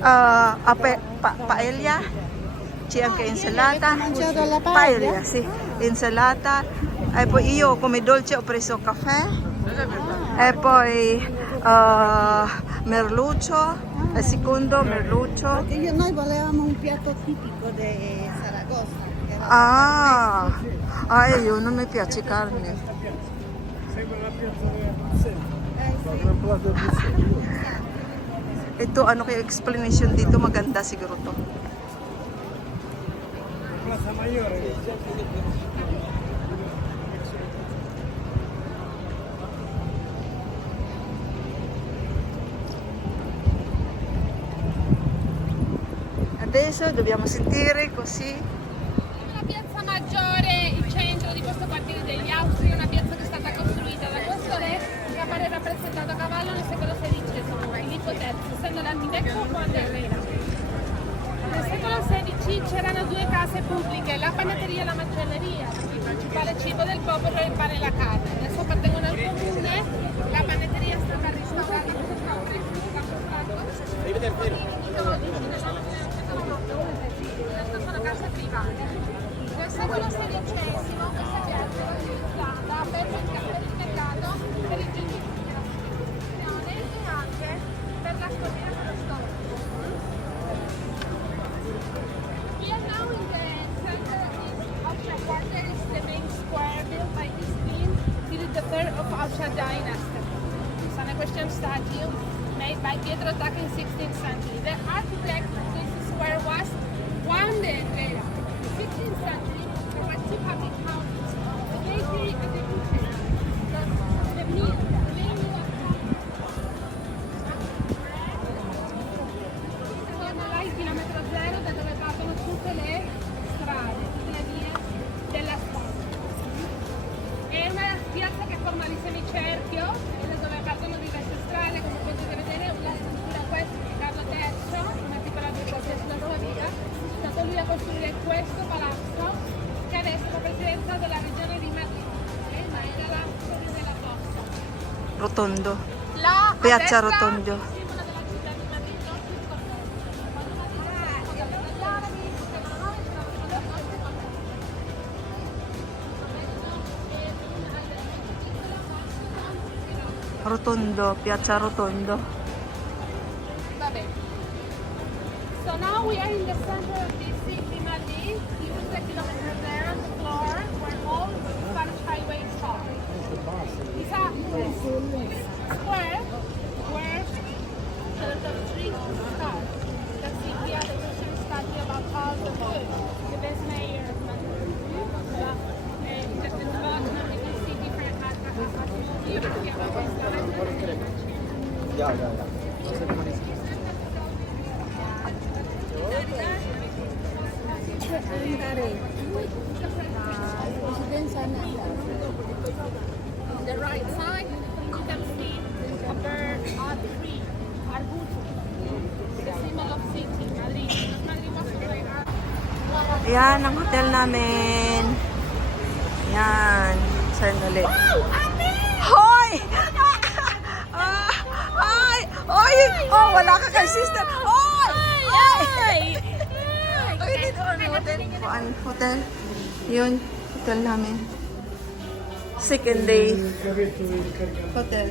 paella. C'è anche insalata. Mangiato la Paella, sì. Insalata. E poi io come dolce ho preso caffè. E poi merluccio. Il secondo merluccio. Perché noi volevamo un piatto tipico di Saragossa. Che era Io non mi piace carne. Ito, ano kaya explanation dito? Maganda siguro to. Plaza Mayor. Adesso dobbiamo sentire così. La piazza Maggiore, il centro di questo quartiere degli Austri, è una piazza che è stata costruita da questo re che appare rappresentato a cavallo nel secolo XVI, Filippo III, essendo l'architetto Juan de Herrera. Nel secolo XVI c'erano due case pubbliche, la panetteria e la macelleria. Il principale cibo del popolo è il pane e la carne. Adesso appartengono al comune, la panetteria è stata restaurata. Queste sono case private. Nel secolo XVI questa piazza era utilizzata per il mercato, per il gentrificazione e anche per la scoperta dello storico. We are now in the center of this Austria quarter. Is the main square built by this king, Philip III of Austria dynasty. It's an question statue made by Pietro Tacca in 16th century. The architect of this square was Juan de Herrera. In the 16th century, there were two public houses, the bakery and the butchery. The mill, the main mill of sono là il chilometro zero da dove partono tutte le strade, tutte le vie della strada. È una piazza che forma il semicerchio, da dove partono diverse strade, come potete vedere una struttura questa di Carlo III, una piccola biografia sulla sua vita, è stato lui a costruire questo palazzo che adesso è la presidenza della regione di Madrid, ma era la torre della posta. Rotondo. La Piazza a destra, Rotondo. il simbolo della città di Madrid, non si scorda. Quando una città è dagli arabi, potevano noi ce l'avevano da noi, secondo me. Rotondo, Piazza Rotondo. Vabbè. So now we are in the center of this city, Madrid. You can take kilometer there on the floor where all Spanish highways stop. It's a square where the street starts. You can see here the Christian statue about Charles the Good, the best mayor of Madrid. And at the bottom you can see different on the right side, you can see a bird, a tree, arbusto, the symbol of city, Madrid. Because Madrid was already Yan ang hotel namin. Yan. Sandali. Hoy! Ay! Oy! Oh, wala ka kay sister. Oy! Oy! Ay, dito kami hotel. Kuan hotel. Yun, hotel namin. Second day. Hotel.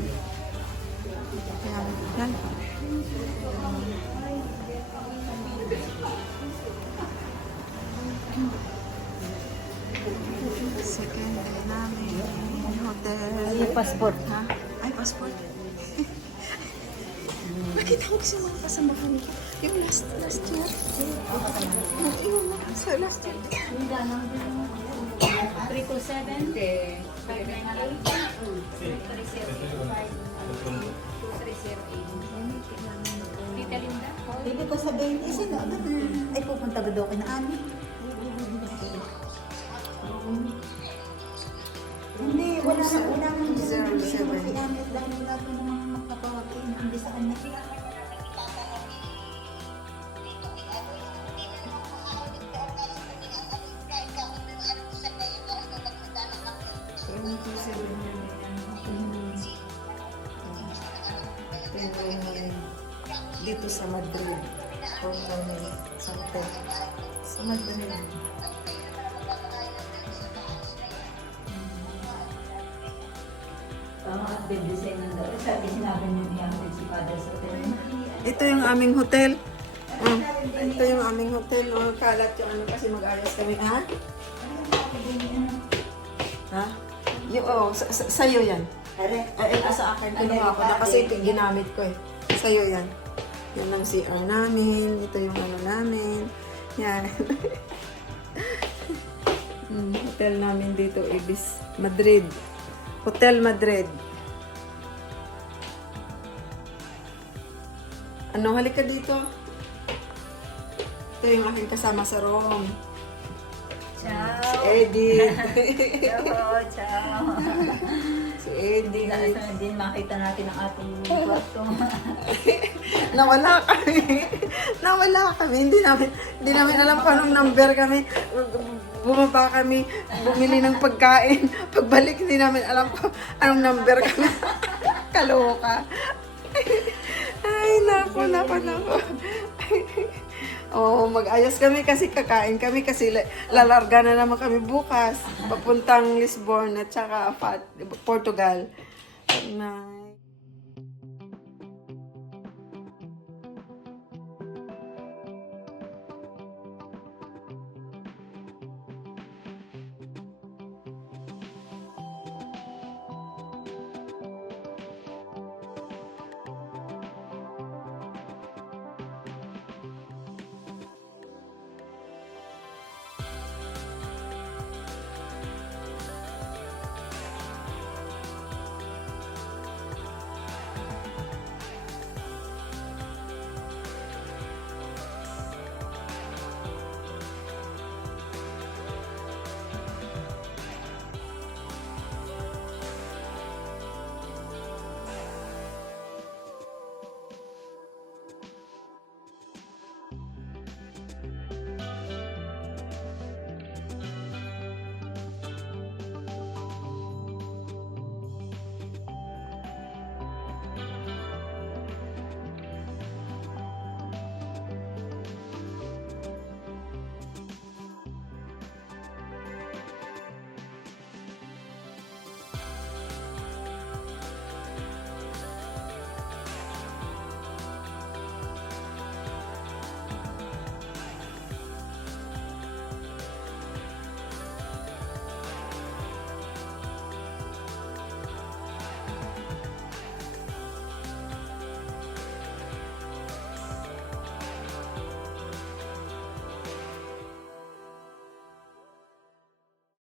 Yan. Yan. Second day namin. Hotel. May passport. Ha? Ay, passport. Nakita ko kasi mga kasamahan ko. Yung last year. Nag-iwan na sa last year. 327. Tita Linda. Hindi ko sabihin, sino? Ay, pupunta ba daw kina Ami? Hindi, wala na ulang ng 07. Si Ami, dahil wala ko namang magkapawagin. Hindi sa kanya. Dito sa Madrid. Something. Samad na nila. Ito yung aming hotel. Ito yung aming hotel. Kalat yung ano kasi mag-ayos kami. Ha? Ha? Sa'yo yan. Ito sa akin. Kinuha ko na kasi ito ginamit ko eh. Sa'yo yan. Yan ang CR namin. Ito yung ano namin. Yan. Hotel namin dito. Ibis Madrid. Hotel Madrid. Ano, halika dito. Ito yung aking kasama sa room. Ciao. Si Edith. Ciao, ciao. Si Edith. Hindi makita natin ang ating kwarto. Nawala kami. Nawala kami. Hindi namin alam kung anong number kami. Bumaba kami, bumili ng pagkain. Pagbalik, hindi namin alam kung anong number kami. Kaloka. Ay, nako. Oh, mag-ayos kami kasi kakain kami kasi lalarga na naman kami bukas. Papuntang Lisbon at saka Portugal. Na